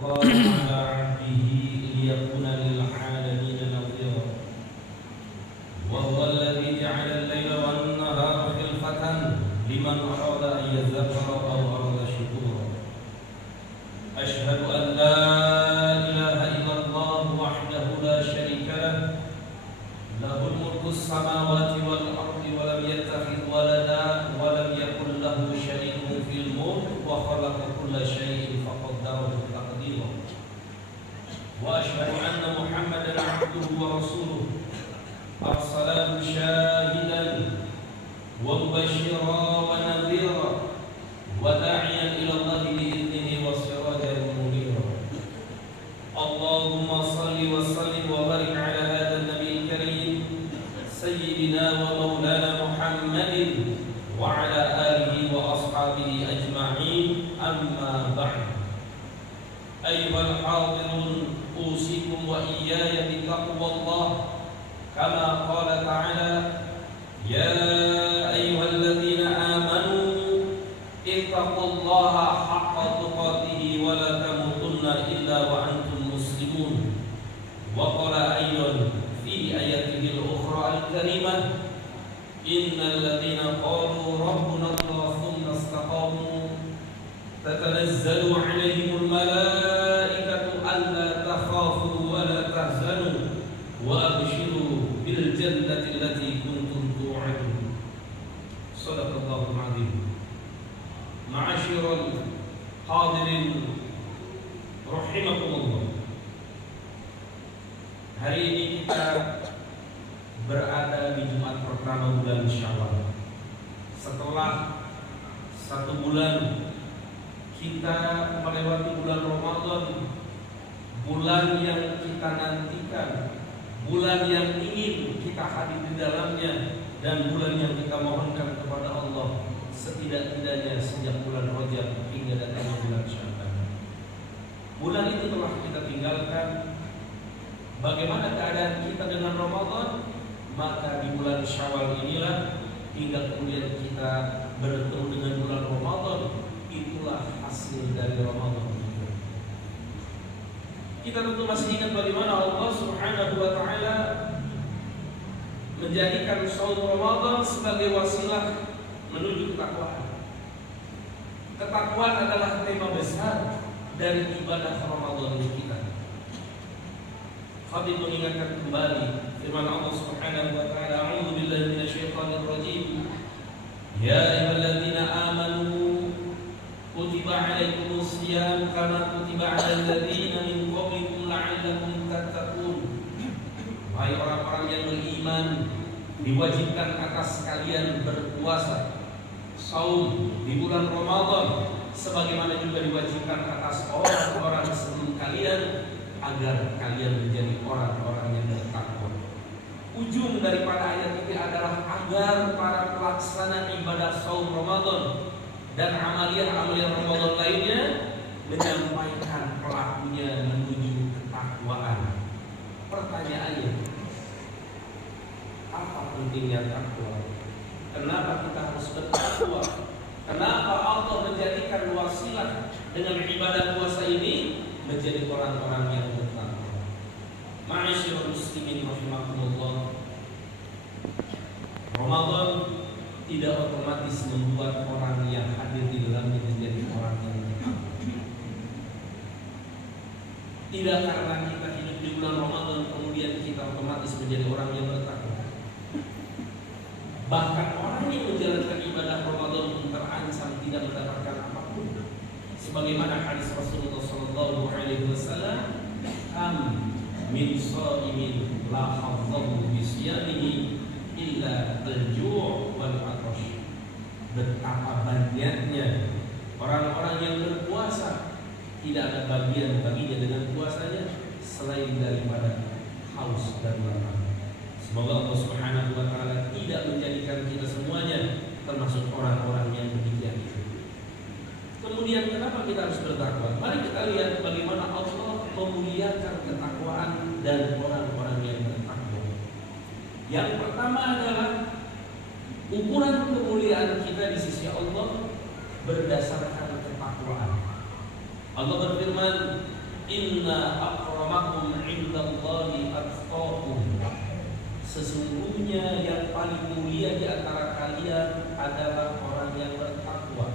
الفرقان على عبده ليكون للعالمين نظيرا وهو الذي جعل الليل والنهار خلفة لمن أراد أن يذكر أو أراد شكورا أشهد أن لا إله إلا الله وحده لا شريك له له الملك السماوات والأرض ولم يتخذ ولدا ولم يكن له شريك في الملك وخلق كل شيء فقدره تقديرا وأشهد أن محمدا عبده ورسوله أرسله شاهدا ومبشرا ونذيرا وداعيا إلى الله بإذنه وسراجا منيرا اللهم صل وسلم وبارك على هذا النبي الكريم سيدنا ومولانا محمد وعلى آله وأصحابه أجمعين أما بعد أيها الحاضرون أوصيكم وإياي بتقوى الله كما قال تعالى يا أيها الذين آمنوا اتقوا الله حق تقاته ولا تموتن إلا وأنتم مسلمون وقال أيضا في آياته الأخرى الكريمة إن الذين قالوا ربنا الله ثم استقاموا تتنزل عليهم الملائكة ألا تخافوا ولا تحزنوا وأبشروا بالجنة التي كنتم توعدون صدق الله العظيم. Ma'asyiral hadirin rahimakumullah. Hari ini kita berada di Jumat pertama bulan Syawal. Setelah 1 bulan kita melewati bulan Ramadan, bulan yang kita nantikan, bulan yang ingin kita hadir di dalamnya, dan bulan yang kita mohonkan kepada Allah setidak-tidaknya sejak bulan Rajab hingga datangnya bulan Sya'ban. Bulan itu telah kita tinggalkan. Bagaimana keadaan kita dengan Ramadan? Maka di bulan Syawal inilah hingga kemudian kita bertemu dengan bulan Ramadan, itulah hasil dari Ramadan. Kita tentu masih ingat bagaimana Allah Subhanahu wa taala menjadikan shaum Ramadan sebagai wasilah menuju ketakwaan. Ketakwaan adalah tema besar dari ibadah Ramadan kita. Khatib mengingatkan kembali firman Allah Subhanahu wa taala, a'udzu billahi minasyaitonir rajim. Ya ayyuhalladzina amanu kutiba 'alaikumus shiyam kama kutiba 'alal ladzina min qablikum la'allakum tattaqun. Wahai orang-orang yang beriman, diwajibkan atas kalian berpuasa saum di bulan Ramadan sebagaimana juga diwajibkan atas orang-orang sebelum kalian agar kalian menjadi orang-orang yang bertakwa. Ujung daripada ayat ini adalah agar para pelaksana ibadah saum Ramadan dan amalia-amalia Ramadan lainnya menyampaikan pelakunya menuju ketakwaan. Pertanyaannya, apa pentingnya takwa? Kenapa kita harus bertakwa? Kenapa Allah menjadikan wasilah dengan ibadah puasa ini menjadi orang-orang yang bertakwa? Ma'asyiral muslimin rahimakumullah. Ramadan tidak otomatis membuat orang yang hadir di dalamnya menjadi orang yang bertakwa. Tidak karena kita hidup di bulan Ramadan kemudian kita otomatis menjadi orang yang bertakwa. Bahkan orang yang menjalankan ibadah Ramadan pun terancam tidak mendapatkan apapun. Sebagaimana hadis Rasulullah sallallahu alaihi wasallam, "Am min shaimin la hadzahu bi siyamihi illa al-ju' wal 'atash." Betapa banyaknya orang-orang yang berpuasa tidak ada bagian baginya dengan puasanya selain daripada haus dan lapar. Semoga Allah Subhanahu wa taala tidak menjadikan kita semuanya termasuk orang-orang yang demikian itu. Kemudian kenapa kita harus bertakwa? Mari kita lihat bagaimana Allah memuliakan ketakwaan dan orang-orang yang bertakwa. Yang pertama adalah ukuran kemuliaan kita di sisi Allah berdasarkan ketakwaan. Allah berfirman, Inna akramakum indallahi atqakum. Sesungguhnya yang paling mulia di antara kalian adalah orang yang bertakwa.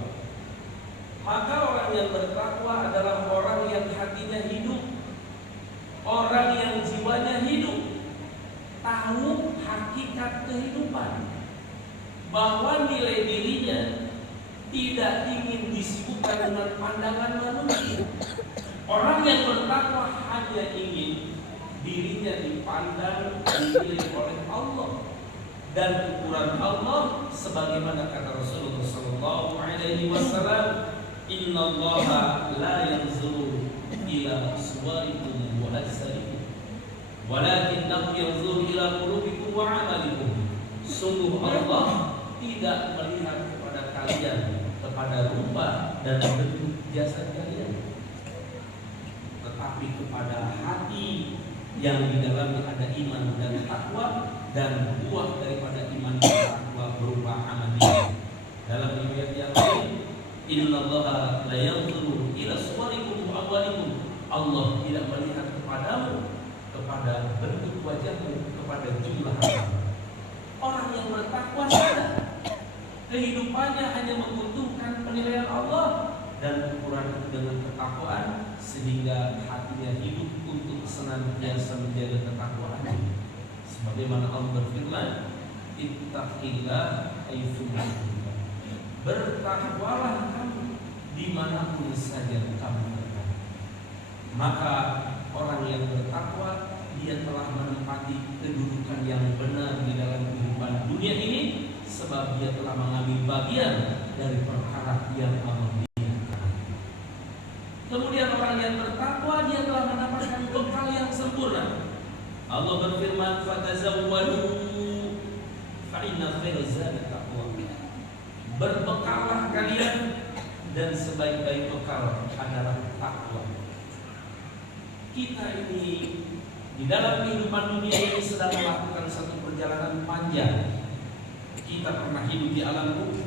Maka orang yang bertakwa adalah orang yang hatinya hidup, orang yang jiwanya hidup, tahu hakikat kehidupan, bahwa nilai dirinya tidak ingin disibukkan dengan pandangan manusia. Orang yang bertakwa hanya ingin dirinya dipandang, dinilai oleh Allah, dan ukuran Allah sebagaimana kata Rasulullah sallallahu alaihi wasallam, innallaha la yanzuru ila suwarikum wa ajsadikum walakinnahu yanzuru ila qulubikum wa amalikum. Sungguh Allah tidak melihat kepada kalian, kepada rupa dan bentuk jasad kalian, tetapi kepada hati yang di dalamnya ada iman dan takwa, dan buah daripada iman dan takwa berupa amal. Dalam riwayat yang lain, innallaha la yanzuru ila suwarikum wa amwalikum. Allah tidak melihat kepadamu, kepada bentuk wajahmu, kepada jumlah amal. Orang yang bertakwa sadar kehidupannya hanya membutuhkan penilaian Allah dan ukuran dengan ketakwaan, sehingga hatinya hidup untuk senantiasa menjaga ketakwaan. Sebagaimana Allah berfirman, ittaqillah haitsu kunta. Bertakwalah kamu dimanapun saja kamu berada. Maka orang yang bertakwa, dia telah menempati kedudukan yang benar di dalam kehidupan dunia ini, sebab dia telah mengambil bagian dari perkara yang Allah biarkan. Kemudian orang yang bertakwa, dia telah mendapatkan bekal yang sempurna. Allah berfirman, fatazawwadu fa inna khairaz zadi taqwa. Berbekallah kalian, dan sebaik-baik bekal adalah takwa. Kita ini di dalam kehidupan dunia ini sedang melakukan satu perjalanan panjang. Kita pernah hidup di alam ruh,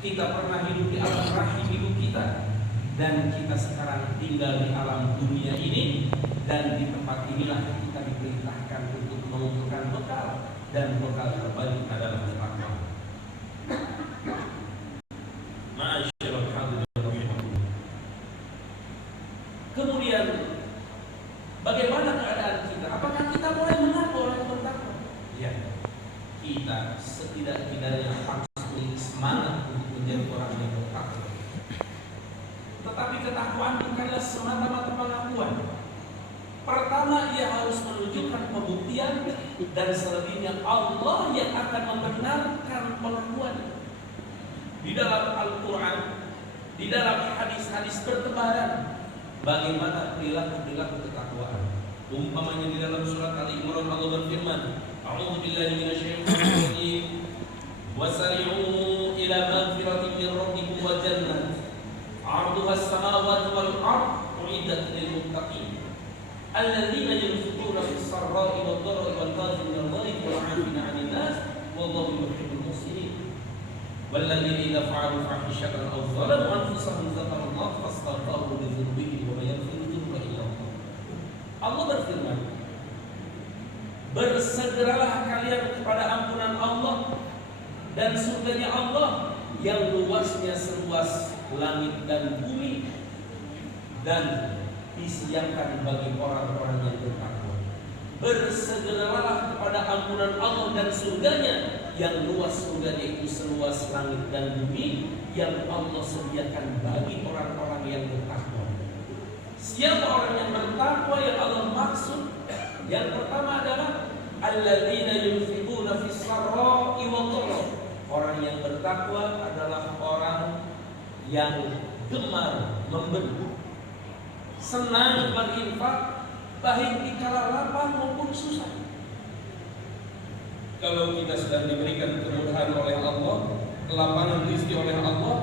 kita pernah hidup di alam rahim ibu kita, dan kita sekarang tinggal di alam dunia ini. Dan di tempat inilah kita diperintahkan untuk mengumpulkan bekal, dan bekal terbaik adalah takwa. Ma'asyiral hadirin. Kemudian bagaimana keadaan kita? Apakah kita boleh mengaku orang yang bertakwa? Ya, kita setidak-tidaknya harus memiliki semangat untuk menjadi orang yang bertakwa. Tetapi ketakwaan bukanlah semata-mata pengakuan. Pertama, ia harus menunjukkan pembuktian, dan selebihnya Allah yang akan membenarkan pengakuan. Di dalam Al-Quran, di dalam hadis-hadis bertebaran, bagaimana perilaku ketakwaan. Umpamanya di dalam surat Al-Imran, Allah berfirman, a'udzu billahi minasyaitonir rajim, wasari'u ila magfiratin min rabbikum wa jannah 'arduha as-samawati wal ardh u'iddat lil muttaqin alladzina yunfiquna fis sarra'i wad dharra'i wal kadhimina al-ghayza wal 'afina 'anil nas wallahu yuhibbul muhsinin walladzina idza fa'alu fahishatan aw zalamu anfusahum dzakarallaha fastaghfiru li dzunubihim wa yaghfiru dzunuba illa Allah. Allah berfirman, bersegeralah kalian kepada ampunan Allah dan surganya Allah yang luasnya seluas langit dan bumi, dan disediakan bagi orang-orang yang bertakwa. Bersegeralah kepada ampunan Allah dan surganya yang luas surganya itu seluas langit dan bumi, yang Allah sediakan bagi orang-orang yang bertakwa. Siapa orang yang bertakwa yang Allah maksud? Yang pertama adalah alladzina yunfiquna fis sarra'i wad dharra. Orang yang bertakwa adalah orang yang gemar memberi, senang berinfak, baik di kala lapang maupun susah. Kalau kita sedang diberikan kemudahan oleh Allah, kelapangan rezeki oleh Allah,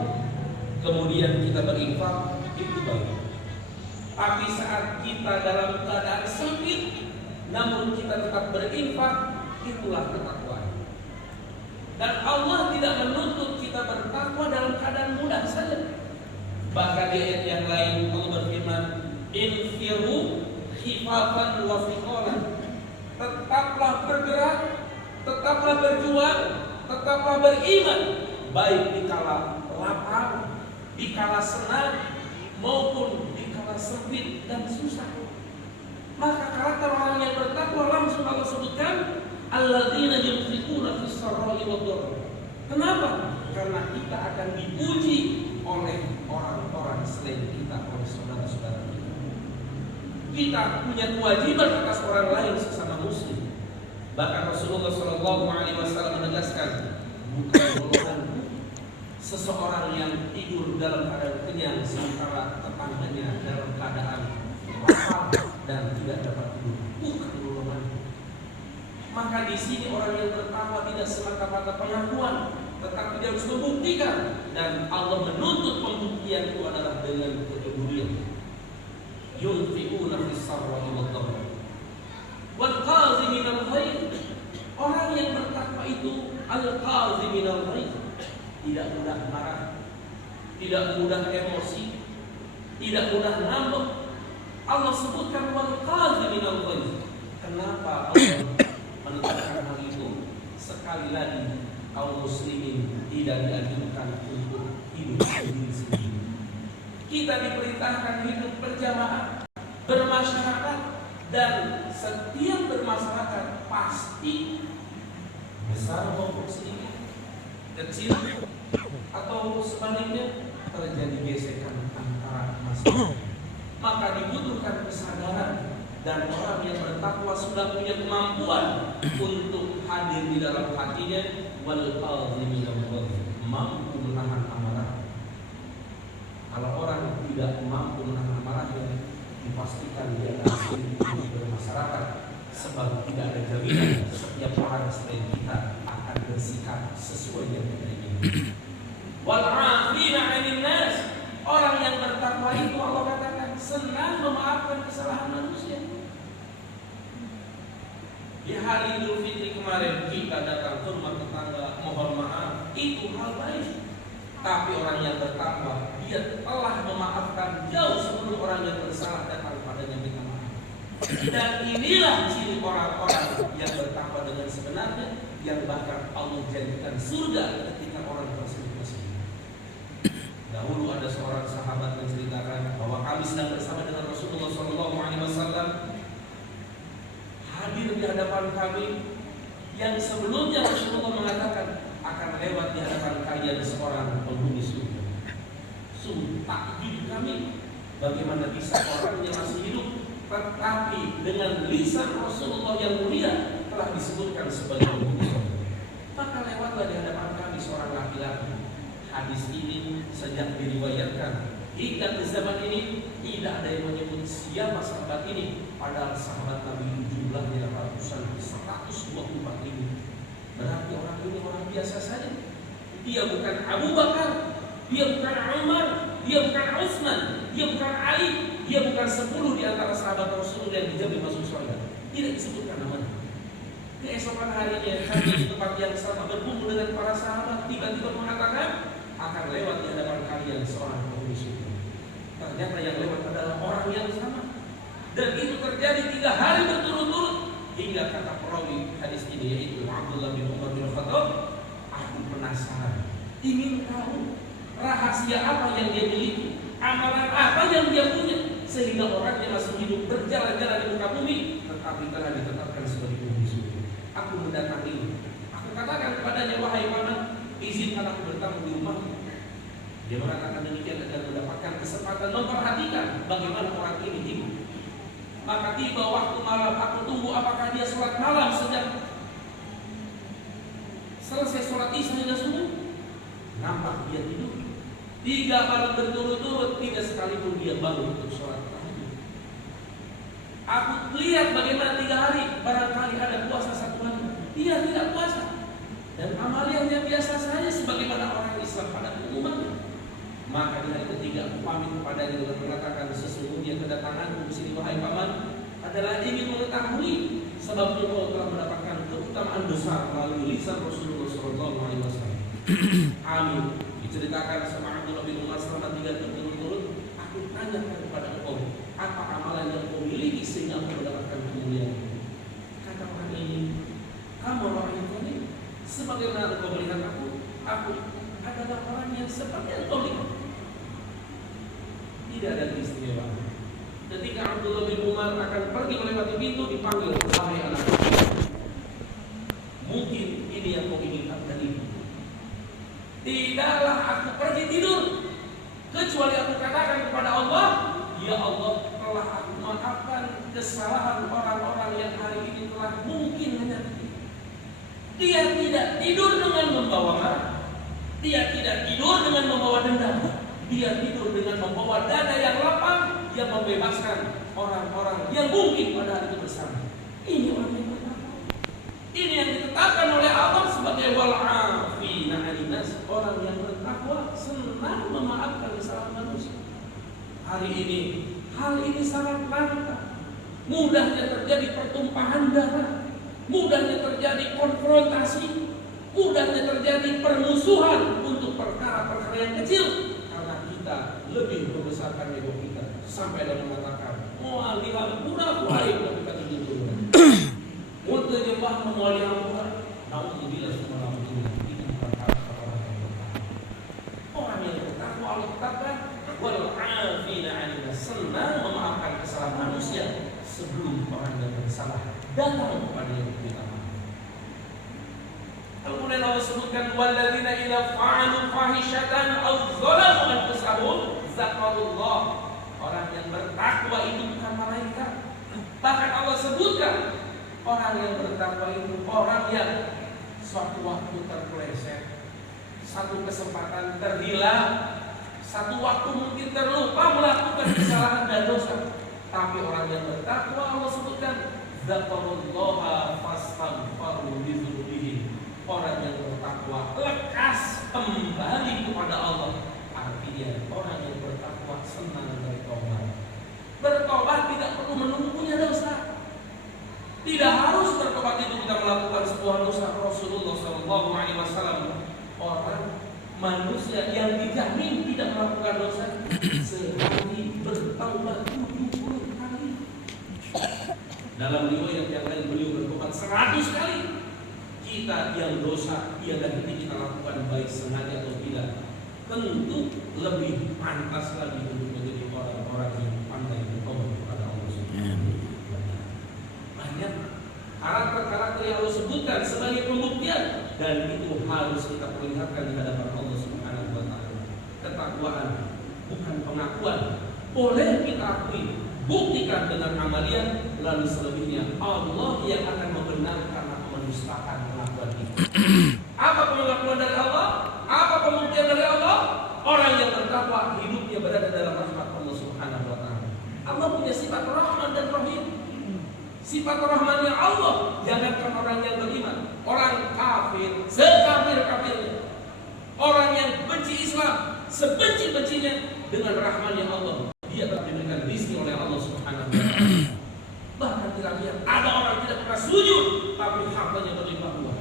kemudian kita berinfak, itu baik. Tapi saat kita dalam keadaan sempit, namun kita tetap berinfak, itulah ketakwaan. Dan Allah tidak menuntut kita bertakwa dalam keadaan mudah saja. Bahkan di ayat yang lain Allah berfirman, infiru khifafan wa thiqalan. Tetaplah bergerak, tetaplah berjuang, tetaplah beriman, baik di kala lapar, di kala senang, maupun di kala sempit dan susah. Maka karakter orang yang bertakwa langsung Allah sebutkan alladzina yunfiquna fis sarra'i wad dharra. Kenapa? Karena kita akan dipuji oleh orang-orang selain kita, oleh saudara-saudara kita. Kita punya kewajiban atas orang lain sesama muslim. Bahkan Rasulullah SAW menegaskan, bukan golongan seseorang yang tidur dalam keadaan kenyang sementara tetangganya dalam keadaan lapar dan tidak dapat tidur, bukan golongan. Maka di sini orang yang bertakwa tidak semata-mata pengakuan, tetapi dia harus membuktikan, dan Allah menuntut pembuktian itu adalah dengan kepedulian. Yunfiquna fis sarra'i wad dharra wal qaziminal ghaidh. Orang yang bertakwa itu al-qaziminal ghaidh, tidak mudah marah, tidak mudah emosi, tidak mudah ngambek. Allah sebutkan wal qaziminal ghaidh. Kenapa Allah menetapkan hal itu? Sekali lagi, kaum muslimin tidak dianjurkan untuk hidup sendiri-sendiri. Kita diperintahkan hidup berjamaah, bermasyarakat, dan setiap bermasyarakat pasti besar maupun sedikit, kecil atau sebaliknya terjadi gesekan antara masyarakat. Maka dibutuhkan kesadaran, dan orang yang bertakwa sudah punya kemampuan untuk hadir di dalam hatinya wal qazimin mampu menahan amarah. Kalau orang tidak mampu menahan amarahnya, dipastikan dia akan sulit bermasyarakat, sebab tidak ada jaminan setiap orang selain kita akan bersikap sesuai yang kita inginkan. Wal 'afina 'anil nas. Orang yang bertakwa itu Allah katakan senang memaafkan kesalahan manusia. Di hari Idul Fitri kemarin kita datang ke rumah tetangga mohon maaf, itu hal baik. Tapi orang yang bertakwa, dia telah memaafkan jauh sebelum orang yang bersalah datang padanya minta maaf. Dan inilah ciri orang-orang yang bertakwa dengan sebenarnya, yang bahkan Allah jadikan surga ketika orang tersebut masih. Dahulu ada seorang sahabat menceritakan bahwa kami sedang bersama dengan Rasulullah SAW hadir di hadapan kami, yang sebelumnya Rasulullah mengatakan akan lewat di hadapan kalian seorang penghuni surga. Sungguh takjub kami, bagaimana bisa orang yang masih hidup tetapi dengan lisan Rasulullah yang mulia telah disebutkan sebagai penghuni surga. Maka lewatlah di hadapan kami seorang laki-laki. Hadis ini sejak diriwayatkan hingga ke zaman ini tidak ada yang menyebut siapa sahabat ini, padahal sahabat Nabi jumlahnya ratusan, 124 ribu. Berarti orang ini orang biasa saja. Dia bukan Abu Bakar, dia bukan Umar, dia bukan Utsman, dia bukan Ali, dia bukan 10 di antara sahabat Rasulullah yang dijamin masuk surga. Tidak disebutkan namanya. Keesokan harinya kami di tempat yang sama berkumpul dengan para sahabat, tiba-tiba mengatakan akan lewat di hadapan kalian seorang penghuni surga. Ternyata yang lewat adalah orang yang sama. Dan itu terjadi 3 hari berturut-turut, hingga kata perawi hadis ini yaitu Abdullah bin Umar bin Khattab, aku penasaran, ingin tahu rahasia apa yang dia miliki, amalan apa yang dia punya, sehingga orang yang masih hidup berjalan-jalan di muka bumi tetapi telah ditetapkan sebagai penghuni surga. Aku mendatangi, aku katakan kepadanya, wahai paman, izinkan aku bertamu di rumahmu. Dia mengatakan demikian dan mendapatkan kesempatan memperhatikan bagaimana orang ini hidup. Maka tiba waktu malam, aku tunggu apakah dia sholat malam sejak selesai sholat isya hingga subuh. Nampak dia tidur 3 malam berturut-turut, tidak sekalipun dia bangun untuk sholat tahajud. Aku lihat bagaimana 3 hari, barangkali ada puasa 1 hari. Dia tidak puasa, dan amaliyahnya biasa saja sebagaimana orang Islam pada umumnya. Maka di hari ketiga aku pamit kepadanya dengan mengatakan, sesungguhnya kedatanganku di sini wahai paman adalah ingin mengetahui sebabnya kau telah mendapatkan keutamaan besar melalui lisan Rasulullah SAW. Amin. Diceritakan sama Abdullah bin Umar selama 3 tahun berturut-turut, aku tanyakan kepada engkau, apa amalan yang kau miliki sehingga kau Ketika Abdullah bin Umar akan pergi melewati pintu, dipanggil, wahai anak, mungkin ini yang kau inginkan dari ibu. Tidaklah aku pergi tidur kecuali aku katakan kepada Allah, ya Allah, telah aku maafkan kesalahan orang-orang yang hari ini telah mungkin menyakiti. Dia tidak tidur dengan membawa marah, dia tidak tidur dengan membawa dendam, dia tidur dengan membawa dada yang lapang yang membebaskan orang-orang yang mungkin pada hari itu bersama. Ini orang yang bertakwa. Ini yang ditetapkan oleh Allah sebagai wal-'afina 'anil nas. Orang yang bertakwa senang memaafkan kesalahan manusia. Hari ini hal ini sangat langka. Mudahnya terjadi pertumpahan darah, mudahnya terjadi konfrontasi, mudahnya terjadi permusuhan untuk perkara-perkara yang kecil karena kita lebih membesarkan ego kita sampai ada mengatakan muali hampura kuai tapi kata itu untuk jembah muali hampura naudzubillah subhanallah. Ini bukan karakter orang yang bertakwa. Orang yang bertakwa Allah katakan wal-'afina 'anil nas, senang memaafkan kesalahan manusia sebelum orang yang bersalah datang kepada yang kita maaf. Kemudian Allah sebutkan walladzina idza fa'alu fahishatan aw dzalamu anfusahum zakarullah. Orang yang bertakwa itu bukan malaikat. Bahkan Allah sebutkan orang yang bertakwa itu orang yang suatu waktu terpeleset, satu kesempatan terhilang, satu waktu mungkin terlupa melakukan kesalahan dan dosa. Tapi orang yang bertakwa Allah sebutkan zakarullaha fastaghfaru lidzunubihim. Orang yang bertakwa lekas kembali kepada Allah. Artinya orang yang bertakwa senang bertobat. Bertobat tidak perlu menunggu punya dosa. Tidak harus bertobat itu kita melakukan sebuah dosa. Rasulullah SAW orang manusia yang dijamin tidak melakukan dosa sehari bertaubat 70 kali. Dalam riwayat yang lain beliau bertobat 100 kali. Kita yang dosa tiada henti kita lakukan baik sengaja atau tidak, tentu lebih pantas lagi untuk menjadi orang-orang yang pandai bertobat kepada Allah Subhanahu wa taala. Banyak karakter-karakter yang Allah sebutkan sebagai pembuktian dan itu harus kita perlihatkan di hadapan Allah Subhanahu wa taala. Ketakwaan bukan pengakuan. Boleh kita akui, buktikan dengan amalian, lalu selebihnya Allah yang akan membenarkan atau mendustakan pengakuan itu. Apa pengakuan dari Allah? Apa pembuktian dari Allah? Orang yang bertakwa hidupnya berada dalam rahmat Allah Subhanahu wa taala. Allah punya sifat Rahman dan Rahim. Sifat rahmannya Allah, jangankan orang yang beriman, orang kafir, sekafir-kafirnya, orang yang benci Islam, sebenci-bencinya, dengan rahmannya Allah, dia tetap diberikan rezeki oleh Allah Subhanahu wa taala. Bahkan tidak lihat ada orang tidak pernah sujud, tapi hartanya berlimpah ruah.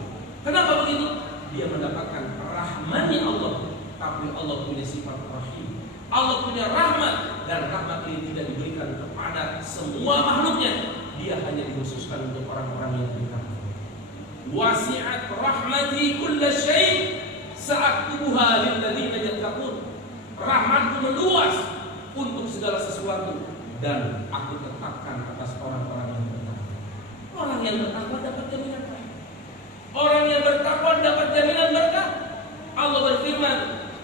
Kenapa begitu? Dia mendapatkan rahmannya Allah, tapi Allah punya sifat rahim. Allah punya rahmat dan rahmat ini tidak diberikan kepada semua makhluknya. Dia hanya dikhususkan untuk orang-orang yang bertakwa. Wasi'at rahmati kulla syai' sa'aktubuha lil ladzina yattaqun. Rahmatku meluas untuk segala sesuatu dan aku tetapkan atas orang-orang yang bertakwa. Orang yang bertakwa dapat jaminan berkah. Orang yang bertakwa dapat jaminan berkah. Allah berfirman,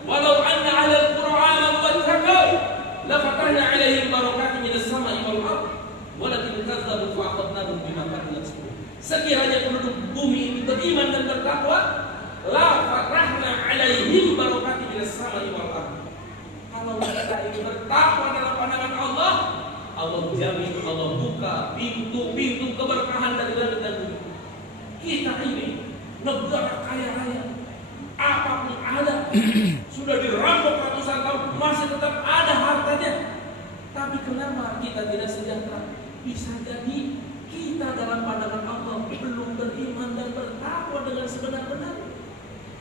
"Walau anna ahlal Qur'ana wattaqau la fatahna 'alaihim barakatin minas sama'i wal ardh." Walakin kazzabu fa akhadnahum bima kanu yaksibun. Sekiranya penduduk bumi itu beriman dan bertakwa, la fatahna 'alaihim barakatin minas sama'i wal ardh. Kalau kita ini bertakwa dalam pandangan Allah, Allah jamin, Allah buka pintu-pintu keberkahan dari langit dan bumi. Kita ini negara kaya raya, apapun ada, sudah dirampok ratusan tahun, masih tetap ada hartanya. Tapi kenapa kita tidak sejahtera? Bisa jadi kita dalam pandangan Allah belum beriman dan bertakwa dengan sebenar-benarnya,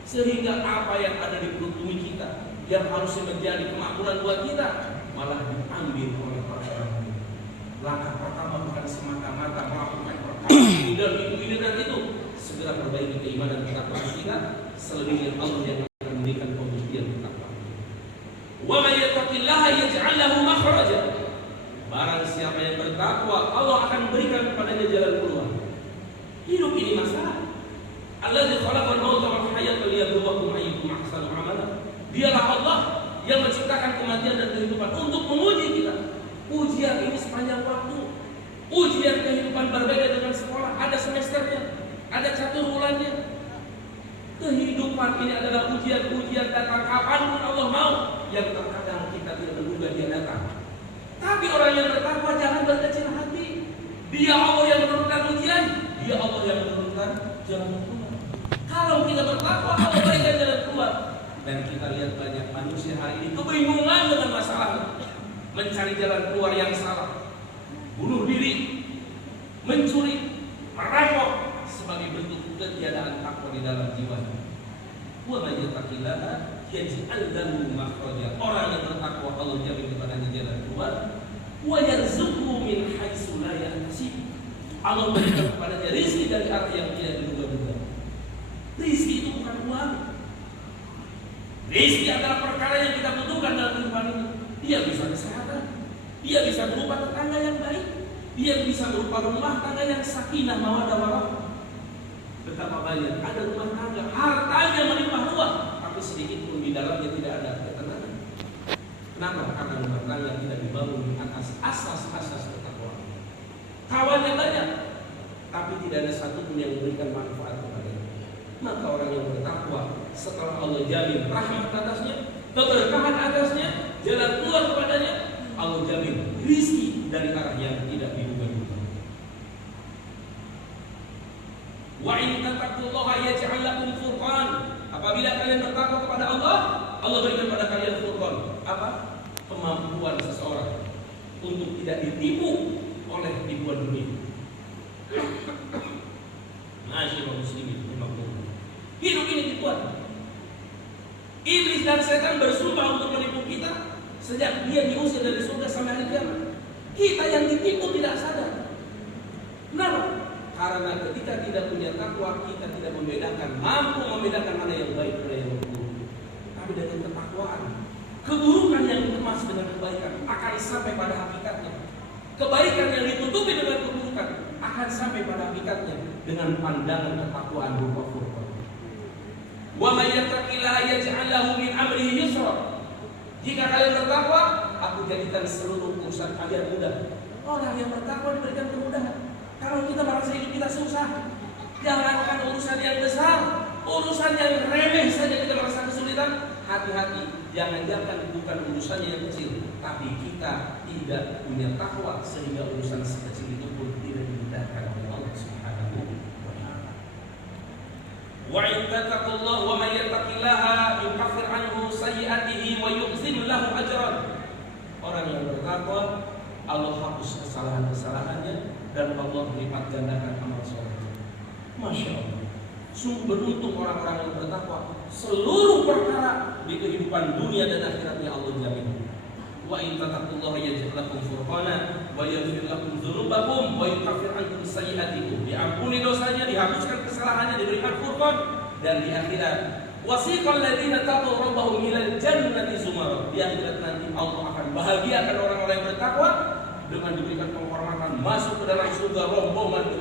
sehingga apa yang ada di perut bumi kita yang harusnya menjadi kemakmuran buat kita malah diambil oleh orang lain. Langkah pertama bukan semata-mata melakukan perkara ini dan itu, segera perbaiki keimanan ketakwaan kita, selebihnya Allah yang akan memberikan pembuktian ketakwaan. Wa may yattaqillaha yaj'al lahu makhraja. Barang siapa Hidup ini masalah. Alladzi khalaqal mauta wal hayata liyabluwakum ayyukum ahsanu amala. Dialah Allah yang menciptakan kematian dan kehidupan untuk menguji kita. Ujian ini sepanjang waktu. Ujian kehidupan berbeda dengan sekolah. Ada semesternya, ada catur bulannya. Kehidupan ini adalah ujian-ujian datang kapanpun Allah mau, yang terkadang kita tidak menduga dia datang. Tapi orang yang bertakwa jangan berkecil hati. Dia Allah yang menurunkan ujian, dia Allah yang menurunkan jalan keluar. Kalau kita bertakwa, Allah berikan jalan keluar. Dan kita lihat banyak manusia hari ini kebingungan dengan masalahnya, mencari jalan keluar yang salah, bunuh diri, mencuri, merampok sebagai bentuk ketiadaan takwa di dalam jiwanya. Wa may yattaqillaha yaj'al lahu makhraja. Orang yang bertakwa Allah jamin kepadanya jalan keluar. Wa yarzuqhu min haitsu la yahtasib. Allah memberikan kepadanya rezeki dari arah yang tidak diduga-duga. Rezeki itu bukan uang. Rezeki adalah perkara yang kita butuhkan dalam kehidupan ini. Dia bisa kesehatan, dia bisa berupa tetangga yang baik, dia bisa berupa rumah tangga yang sakinah mawaddah warahmah. Betapa banyak ada rumah tangga, hartanya melimpah ruah, tapi sedikit pun di dalamnya tidak ada ketenangan. Kenapa? Karena rumah tangga tidak dibangun di atas asas-asas ketakwaan. Kawannya banyak, tapi tidak ada satupun yang memberikan manfaat kepadanya. Maka orang yang bertakwa, setelah Allah jamin rahmat atasnya, keberkahan atasnya, jalan keluar kepadanya, Allah jamin rizki dari arah yang tidak diduga-duga. Wa in tattaqullaha yaj'al lakum furqan. Apabila kalian bertakwa kepada Allah, Allah berikan kepada kalian furqan. Apa? Kemampuan seseorang untuk tidak ditipu oleh tipuan dunia. Masyaallah muslimin, hidup ini tipuan. Iblis dan setan bersumpah untuk menipu kita sejak dia diusir dari surga sampai hari kiamat. Kita yang ditipu tidak sadar. Kenapa? Karena ketika tidak punya takwa, kita tidak mampu membedakan mana yang baik dan yang buruk. Tapi dengan ketakwaan, keburukan yang dikemas dengan kebaikan akan sampai pada hakikatnya. Kebaikan yang ditutupi dengan keburukan akan sampai pada hakikatnya dengan pandangan ketakwaan berupa furqan. Wa may yattaqillaha yaj'al lahu min amrihi yusra. Jika kalian bertakwa, aku jadikan seluruh urusan kalian mudah. Orang yang bertakwa diberikan kemudahan. Kalau kita merasa hidup kita susah, jangankan urusan yang besar, urusan yang remeh saja kita merasa kesulitan. Hati-hati, jangan-jangan bukan urusannya yang kecil, tapi kita tidak punya takwa sehingga urusan sekecil itu pun tidak dimudahkan oleh Allah Subhanahu wa taala. Wa in tattaqullah wa may yattaqillaha yukaffir anhu sayyi'atihi wa yu'zim lahu ajran. Orang yang bertakwa, Allah hapus kesalahan-kesalahannya dan Allah melipat gandakan amal soleh. Masya Allah. Sungguh beruntung orang-orang yang bertakwa. Seluruh perkara di kehidupan dunia dan akhiratnya Allah jamin. Wa in tattaqullaha yaj'al lakum furqana wa yaghfir lakum dzunubakum wa yukaffir ankum sayyi'atikum. Diampuni dosanya, dihapuskan kesalahannya, diberikan furqan, dan di akhirat wasiqal ladzina taqaw rabbahum ilal jannati zumara. Di akhirat nanti Allah akan bahagiakan orang-orang yang bertakwa dengan diberikan penghormatan masuk ke dalam surga rombongan